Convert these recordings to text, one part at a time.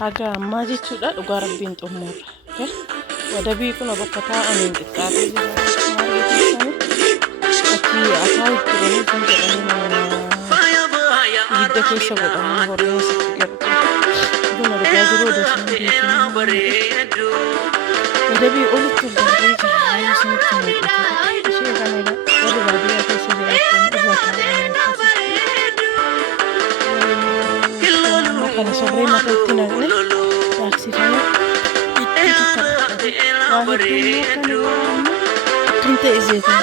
Haga amma jechuudha dhugaa rabbiin xumura. Wada biikuna bakka taa'aniin qixxaatee jira. Maal jechuudha? Achi asaa itti godhanii kan jedhanii hidda keessa godhanii horeen sitti gartu. Kun argaa jiru odeessuun beekamu. Wada bii olitti ol darbee jira. Yoo isinitti mul'atu. Ishee kanadha. Warri baadiyyaa keessa jiraatan irra taa'anii kana sabree mata itti naqne taaksifamee itti tattaafate waa hedduu kan waan ittiin ta'e zeetan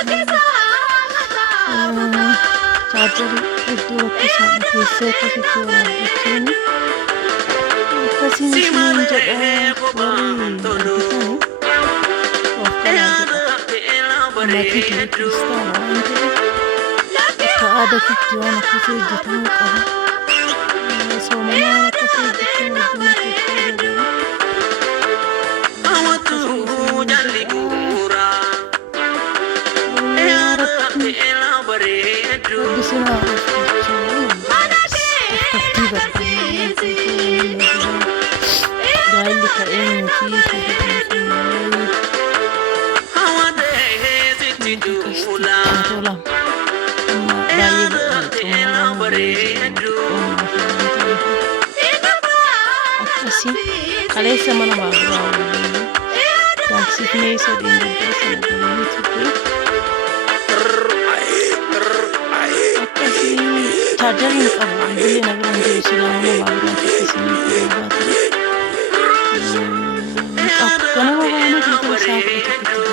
chaarjarii hedduu rakkisaadha keessee akkasitti waraabbachuun akkasiin isiniin jedha warri argitanii of kanaa jedha maatii jiru kiristaana waan ta'eef akka aadaatitti waan akkasii hojjetamuu qaba. Somanaa akkasii hojjechuu wajjin kaleessa mana baaburaa waliin taaksifnee sadeen guddaa sana galanii turre akkasii chaarjariin qabu bilbilee na biraan jiru silaa mana baaburaatti akkasii fudhaa ture qabu ganama baanee bilbila isaa 11tti gallee jechuun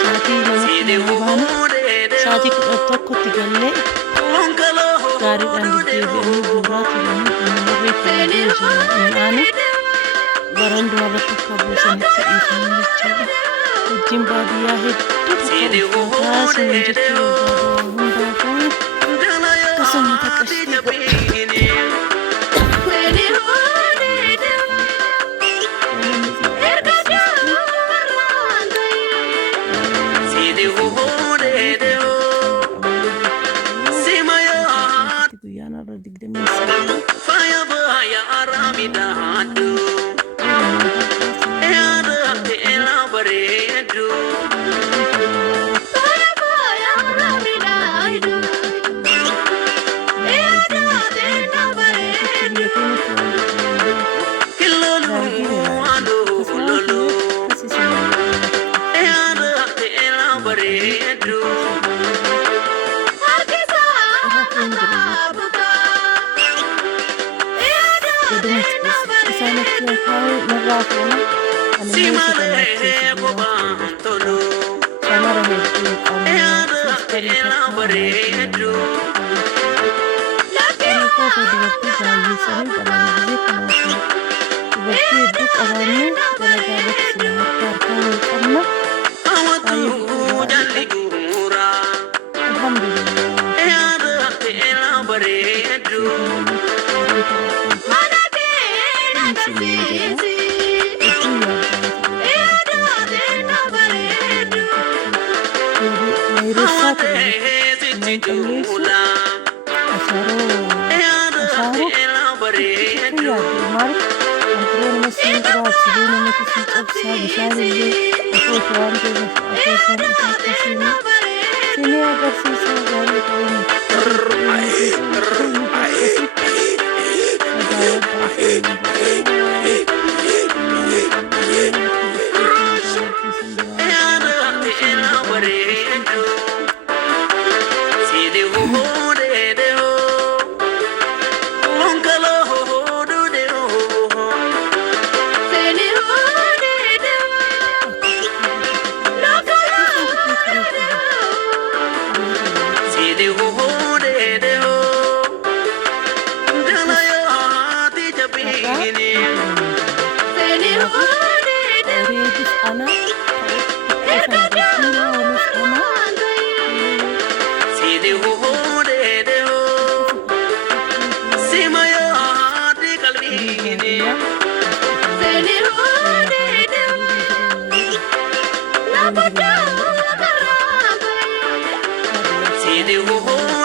sa'aatii lamatti nama baane sa'aatii 11tti gallee gaariidhaan deddeebi'anii buuraa turanii namarree fayyadee midhaanii baranduma irratti akka buusanitti dhiifanii jechuudha. Wajjin baadiyyaa hedduu tokko uffataa sana jechuu hundaafuu akkasuma taqashtii guyyaan irra 29 Gracias. qabaanne dalagaa irratti sila harkaan wal qabna. Baay'ee bu'uura. See the